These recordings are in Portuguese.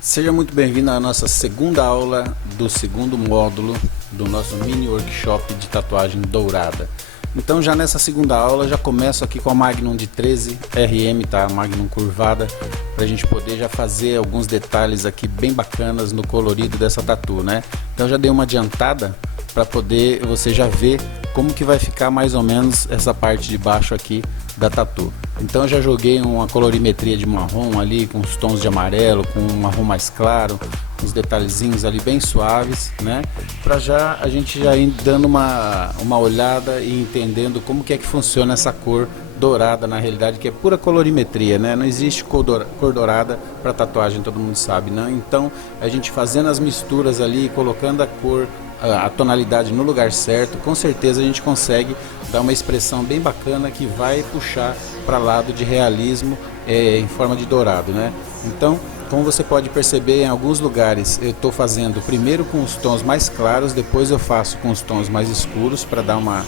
Seja muito bem-vindo à nossa segunda aula do segundo módulo do nosso mini workshop de tatuagem dourada. Então já nessa segunda aula já começo aqui com a Magnum de 13 RM, tá? A Magnum curvada, para a gente poder já fazer alguns detalhes aqui bem bacanas no colorido dessa tatu, né? Então já dei uma adiantada para poder você já ver como que vai ficar mais ou menos essa parte de baixo aqui da tatu. Então eu já joguei uma colorimetria de marrom ali com os tons de amarelo, com um marrom mais claro, uns detalhezinhos ali bem suaves, né? Para já a gente já ir dando uma olhada e entendendo como que é que funciona essa cor dourada, na realidade, que é pura colorimetria, né? Não existe cor dourada para tatuagem, todo mundo sabe, né? Então a gente fazendo as misturas ali, colocando a cor, a tonalidade no lugar certo, com certeza a gente consegue dar uma expressão bem bacana que vai puxar para lado de realismo em forma de dourado, né? Então, como você pode perceber, em alguns lugares eu estou fazendo primeiro com os tons mais claros, depois eu faço com os tons mais escuros para dar uma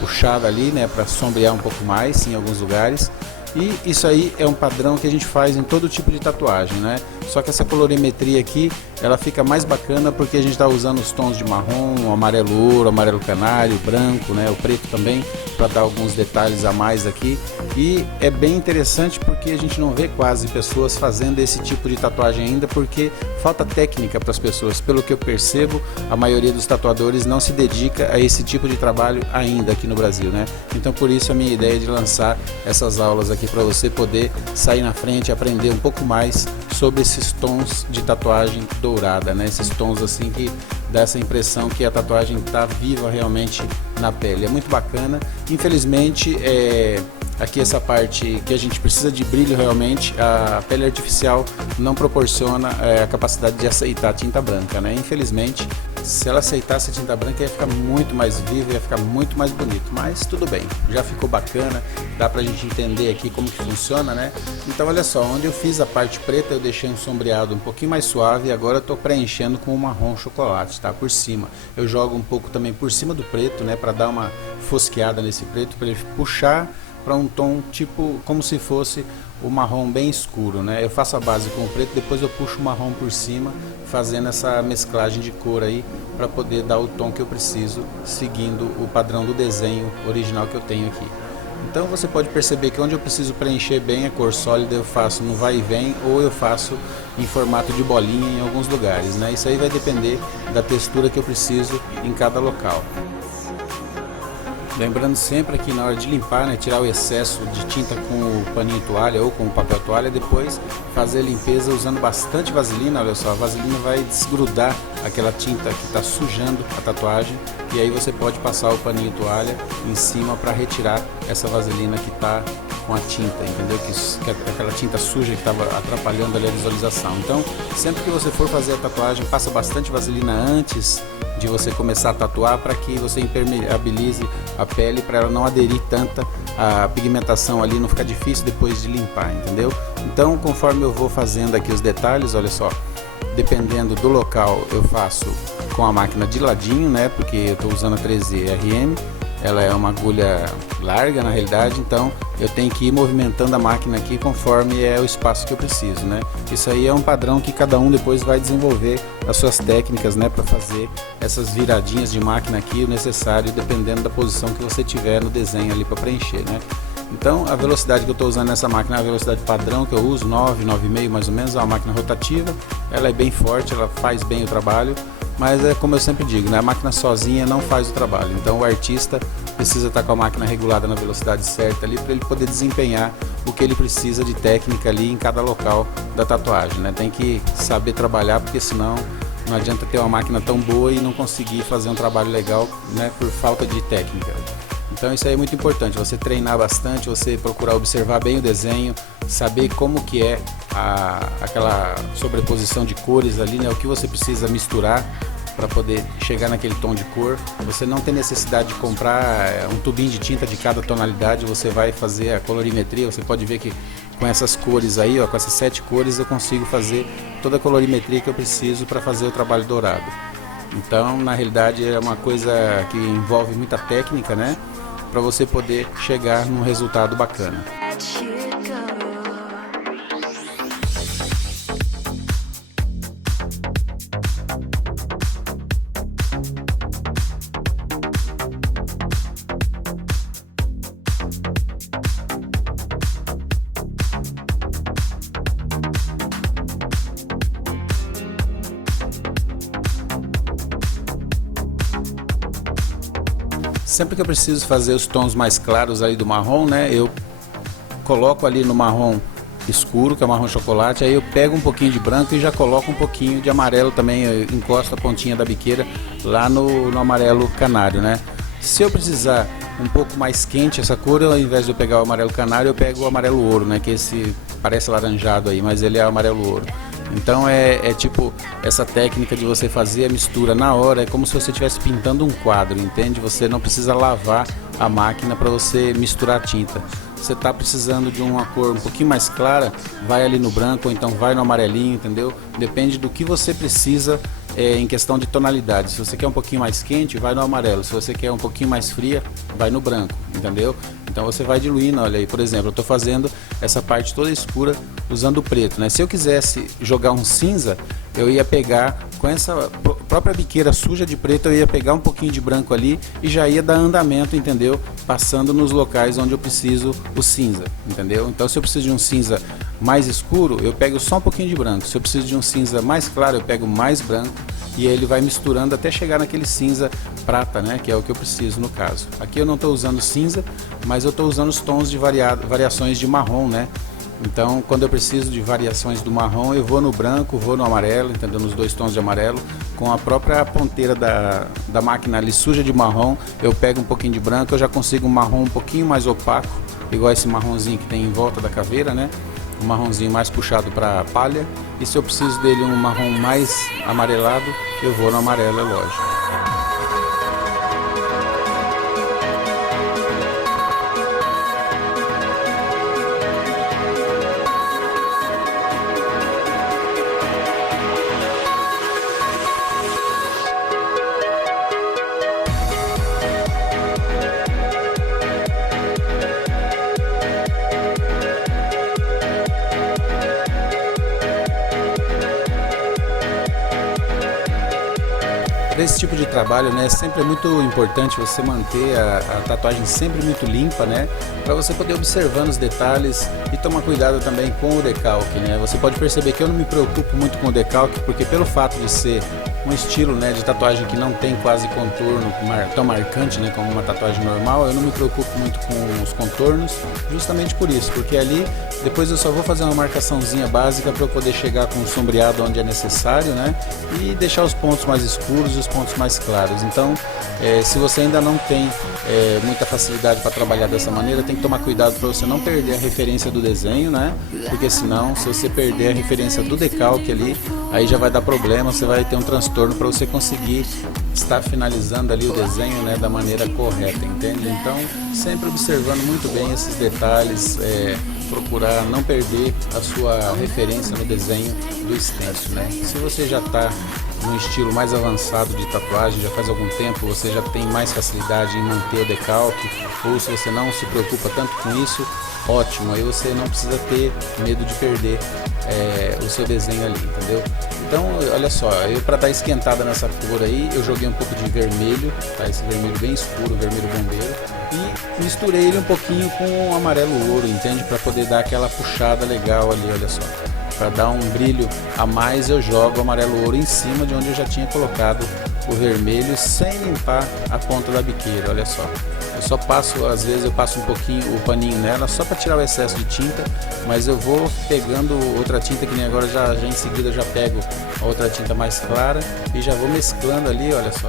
puxada ali, né? Para sombrear um pouco mais em alguns lugares. E isso aí é um padrão que a gente faz em todo tipo de tatuagem, né? Só que essa colorimetria aqui, ela fica mais bacana porque a gente está usando os tons de marrom, amarelo ouro, amarelo canário, branco, né? O preto também, para dar alguns detalhes a mais aqui. E é bem interessante porque a gente não vê quase pessoas fazendo esse tipo de tatuagem ainda, porque falta técnica para as pessoas. Pelo que eu percebo, a maioria dos tatuadores não se dedica a esse tipo de trabalho ainda aqui no Brasil, né? Então por isso a minha ideia de lançar essas aulas aqui para você poder sair na frente e aprender um pouco mais sobre esses tons de tatuagem dourada, né? Esses tons assim que dá essa impressão que a tatuagem está viva realmente na pele. É muito bacana. Infelizmente, aqui essa parte que a gente precisa de brilho realmente, a pele artificial não proporciona a capacidade de aceitar a tinta branca, né? Infelizmente, se ela aceitasse a tinta branca ia ficar muito mais viva, ia ficar muito mais bonito, mas tudo bem, já ficou bacana, dá pra gente entender aqui como que funciona, né? Então olha só, onde eu fiz a parte preta eu deixei um sombreado um pouquinho mais suave e agora eu tô preenchendo com o marrom chocolate, tá? Por cima, eu jogo um pouco também por cima do preto, né? Pra dar uma fosqueada nesse preto, para ele puxar para um tom tipo como se fosse o marrom bem escuro, né? Eu faço a base com o preto, depois eu puxo o marrom por cima, fazendo essa mesclagem de cor aí para poder dar o tom que eu preciso, seguindo o padrão do desenho original que eu tenho aqui. Então você pode perceber que onde eu preciso preencher bem a cor sólida eu faço no vai e vem, ou eu faço em formato de bolinha em alguns lugares, né? Isso aí vai depender da textura que eu preciso em cada local. Lembrando sempre que na hora de limpar, né, tirar o excesso de tinta com o paninho toalha ou com o papel toalha, depois fazer a limpeza usando bastante vaselina. Olha só, a vaselina vai desgrudar aquela tinta que está sujando a tatuagem e aí você pode passar o paninho toalha em cima para retirar essa vaselina que está com a tinta, entendeu? Que aquela tinta suja que estava atrapalhando ali a visualização. Então, sempre que você for fazer a tatuagem, passa bastante vaselina antes de você começar a tatuar, para que você impermeabilize a pele, para ela não aderir tanta a pigmentação ali, não ficar difícil depois de limpar, entendeu? Então, conforme eu vou fazendo aqui os detalhes, olha só, dependendo do local eu faço com a máquina de ladinho, né? Porque eu estou usando a 13RM, ela é uma agulha larga na realidade, então eu tenho que ir movimentando a máquina aqui conforme é o espaço que eu preciso, né? Isso aí é um padrão que cada um depois vai desenvolver as suas técnicas, né, para fazer essas viradinhas de máquina aqui, o necessário dependendo da posição que você tiver no desenho ali para preencher, né? Então a velocidade que eu estou usando nessa máquina é a velocidade padrão que eu uso, 9, 9,5 mais ou menos, é uma máquina rotativa, ela é bem forte, ela faz bem o trabalho. Mas é como eu sempre digo, né? A máquina sozinha não faz o trabalho. Então o artista precisa estar com a máquina regulada na velocidade certa ali para ele poder desempenhar o que ele precisa de técnica ali em cada local da tatuagem, né? Tem que saber trabalhar, porque senão não adianta ter uma máquina tão boa e não conseguir fazer um trabalho legal, né? Por falta de técnica. Então isso aí é muito importante, você treinar bastante, você procurar observar bem o desenho, saber como que é aquela sobreposição de cores ali, né? O que você precisa misturar para poder chegar naquele tom de cor. Você não tem necessidade de comprar um tubinho de tinta de cada tonalidade, você vai fazer a colorimetria, você pode ver que com essas cores aí, ó, com essas 7 cores eu consigo fazer toda a colorimetria que eu preciso para fazer o trabalho dourado. Então, na realidade é uma coisa que envolve muita técnica, né? Para você poder chegar num resultado bacana. Sempre que eu preciso fazer os tons mais claros aí do marrom, né, eu coloco ali no marrom escuro, que é o marrom chocolate, aí eu pego um pouquinho de branco e já coloco um pouquinho de amarelo também, eu encosto a pontinha da biqueira lá no amarelo canário, né. Se eu precisar um pouco mais quente essa cor, ao invés de eu pegar o amarelo canário, eu pego o amarelo ouro, né, que esse parece laranjado aí, mas ele é amarelo ouro. Então é tipo essa técnica de você fazer a mistura na hora, é como se você estivesse pintando um quadro, entende? Você não precisa lavar a máquina para você misturar a tinta. Você está precisando de uma cor um pouquinho mais clara, vai ali no branco ou então vai no amarelinho, entendeu? Depende do que você precisa em questão de tonalidade. Se você quer um pouquinho mais quente, vai no amarelo. Se você quer um pouquinho mais fria, vai no branco, entendeu? Então você vai diluindo, olha aí, por exemplo, eu estou fazendo essa parte toda escura usando o preto, né? Se eu quisesse jogar um cinza, eu ia pegar com essa própria biqueira suja de preto, eu ia pegar um pouquinho de branco ali e já ia dar andamento, entendeu? Passando nos locais onde eu preciso o cinza, entendeu? Então se eu preciso de um cinza mais escuro, eu pego só um pouquinho de branco. Se eu preciso de um cinza mais claro, eu pego mais branco. E aí ele vai misturando até chegar naquele cinza prata, né, que é o que eu preciso no caso. Aqui eu não estou usando cinza, mas eu estou usando os tons de variações de marrom, né. Então quando eu preciso de variações do marrom, eu vou no branco, vou no amarelo, entendeu? Nos dois tons de amarelo. Com a própria ponteira da máquina ali suja de marrom, eu pego um pouquinho de branco, eu já consigo um marrom um pouquinho mais opaco, igual esse marronzinho que tem em volta da caveira, né. Um marronzinho mais puxado para palha. E se eu preciso dele um marrom mais amarelado, eu vou no amarelo, é lógico. Para esse tipo de trabalho, né, sempre é muito importante você manter a tatuagem sempre muito limpa, né, para você poder observando os detalhes e tomar cuidado também com o decalque, né. Você pode perceber que eu não me preocupo muito com o decalque, porque pelo fato de ser um estilo, né, de tatuagem que não tem quase contorno tão marcante, né, como uma tatuagem normal, eu não me preocupo muito com os contornos, justamente por isso, porque ali depois eu só vou fazer uma marcaçãozinha básica para eu poder chegar com o sombreado onde é necessário, né, e deixar os pontos mais escuros e os pontos mais claros. Então, se você ainda não tem muita facilidade para trabalhar dessa maneira, tem que tomar cuidado para você não perder a referência do desenho, né, porque senão, se você perder a referência do decalque ali, aí já vai dar problema, você vai ter um transtorno para você conseguir estar finalizando ali o desenho, né, da maneira correta, entende? Então, sempre observando muito bem esses detalhes, procurar não perder a sua referência no desenho do stencil, né? Se você já está num estilo mais avançado de tatuagem, já faz algum tempo, você já tem mais facilidade em manter o decalque, ou se você não se preocupa tanto com isso, ótimo, aí você não precisa ter medo de perder o seu desenho ali, entendeu? Então, olha só, eu para dar esquentada nessa cor aí, eu joguei um pouco de vermelho, tá? Esse vermelho bem escuro, vermelho bombeiro, e misturei ele um pouquinho com o amarelo ouro, entende? Para poder dar aquela puxada legal ali, olha só. Para dar um brilho a mais, eu jogo o amarelo ouro em cima de onde eu já tinha colocado o vermelho, sem limpar a ponta da biqueira, olha só. Eu só passo, às vezes eu passo um pouquinho o paninho nela, só para tirar o excesso de tinta, mas eu vou pegando outra tinta, que nem agora já em seguida eu já pego a outra tinta mais clara e já vou mesclando ali, olha só.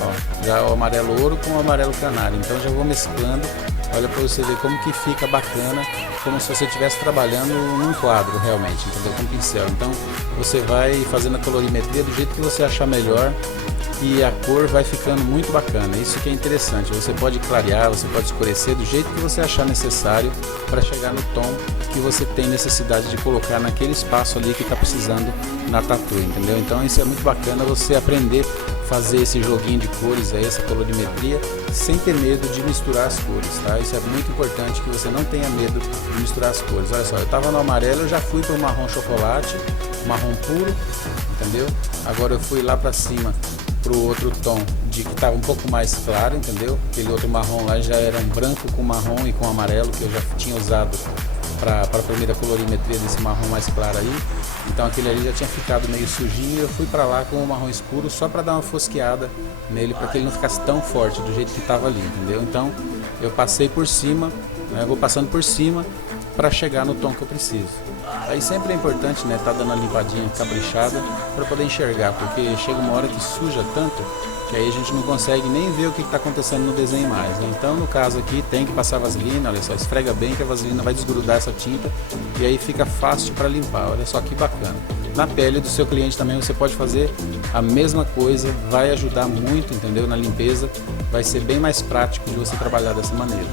Ó, já o amarelo ouro com o amarelo canário, então já vou mesclando, olha para você ver como que fica bacana, como se você estivesse trabalhando num quadro realmente, entendeu? Com pincel. Então você vai fazendo a colorimetria do jeito que você achar melhor e a cor vai ficando muito bacana. Isso que é interessante, você pode clarear, você pode escurecer do jeito que você achar necessário para chegar no tom que você tem necessidade de colocar naquele espaço ali que está precisando na tatu, entendeu? Então isso é muito bacana, você aprender fazer esse joguinho de cores aí, essa colorimetria, sem ter medo de misturar as cores, tá? Isso é muito importante, que você não tenha medo de misturar as cores. Olha só, eu tava no amarelo, eu já fui para o marrom chocolate, marrom puro, entendeu? Agora eu fui lá para cima pro outro tom de que tava um pouco mais claro, entendeu? Aquele outro marrom lá já era um branco com marrom e com amarelo, que eu já tinha usado para a primeira colorimetria desse marrom mais claro aí. Então aquele ali já tinha ficado meio sujinho e eu fui para lá com o marrom escuro só para dar uma fosqueada nele, para que ele não ficasse tão forte do jeito que estava ali, entendeu? Então eu passei por cima, né, vou passando por cima para chegar no tom que eu preciso. Aí sempre é importante, né, tá dando uma limpadinha caprichada para poder enxergar, porque chega uma hora que suja tanto que aí a gente não consegue nem ver o que está acontecendo no desenho mais, né? Então no caso aqui tem que passar vaselina, olha só, esfrega bem que a vaselina vai desgrudar essa tinta e aí fica fácil para limpar, olha só que bacana. Na pele do seu cliente também você pode fazer a mesma coisa, vai ajudar muito, entendeu? Na limpeza vai ser bem mais prático de você trabalhar dessa maneira.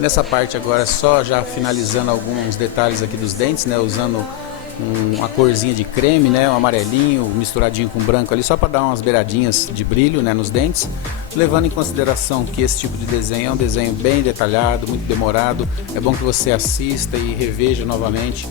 Nessa parte agora só já finalizando alguns detalhes aqui dos dentes, né, usando uma corzinha de creme, né, um amarelinho misturadinho com branco ali, só para dar umas beiradinhas de brilho, né, nos dentes, levando em consideração que esse tipo de desenho é um desenho bem detalhado, muito demorado. É bom que você assista e reveja novamente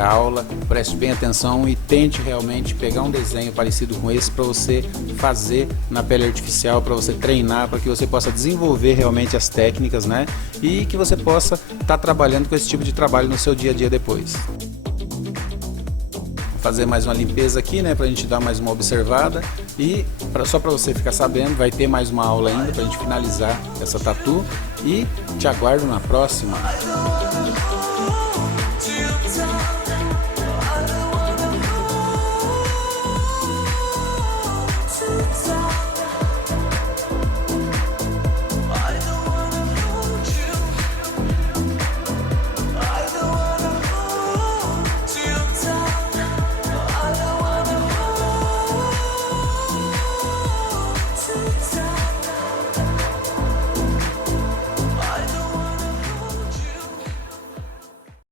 a aula, preste bem atenção e tente realmente pegar um desenho parecido com esse para você fazer na pele artificial, para você treinar, para que você possa desenvolver realmente as técnicas, né, e que você possa estar trabalhando com esse tipo de trabalho no seu dia a dia depois. Fazer mais uma limpeza aqui, né, pra gente dar mais uma observada e só para você ficar sabendo, vai ter mais uma aula ainda pra gente finalizar essa tatu e te aguardo na próxima.